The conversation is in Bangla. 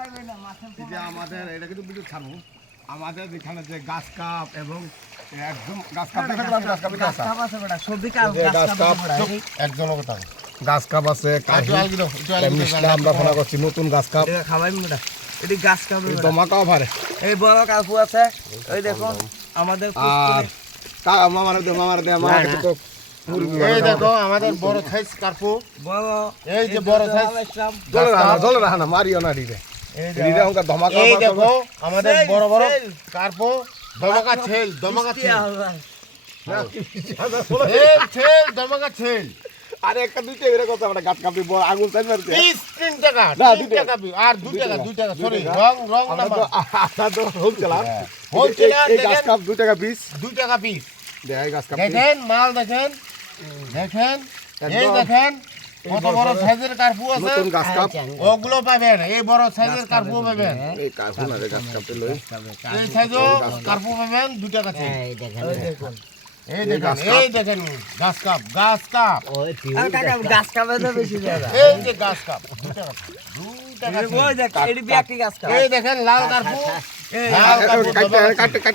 এই যে আমাদের এটা কিন্তু বিদ্যুৎ ছাড়বো আমাদের এখানে যে গাছ কাপ এবং একদম গাছ কাপ দেখেন গাছ কাপ আছে গাছ কাপ একজনের কথা গাছ কাপ আছে আমরা ফোনা করছি নতুন গাছ কাপ খাবাই মোটা এটি গাছ কাপ দমাকাও পারে এই বড় কাপু আছে ওই দেখুন আমাদের মামার দে আমার এই দেখো আমাদের বড় সাইজ কার্পু বড় এই যে বড় সাইজ জলে রাখা না মারিও না দিবে এই দেখো আমাদের বড় বড় কার্পু দমকা ছেল দমকা ছেল আরে একটা দুইটা এর কথা আমরা গাছ কাপি বড় আগুন চাই মারতে 3 টাকা আর 2 টাকা সরি রং আমরা তো আটা তো হোলসেলার এই গাছ কাপ 2 টাকা পিস 2 টাকা পিস দেয় গাছ কাপ দেখেন মাল দেখেন এই দেখেন কত বড় সাইজের কার্পু আছে নতুন গাছ কাপ ওগুলো পাবেন এই বড় সাইজের কার্পু পাবেন এই কার্পু না গাছ কাপে লই এই সাইজও কার্পু পাবেন 2 টাকা ছেল এই দেখেন গাছ কাপ গাছ কাপে তো বেশি জায়গা এই যে গাছ কাপ 2 টাকা 2 টাকা ওই দেখ এটি বিয়াটি গাছ কাপ এই দেখেন লাল কার্পু কাট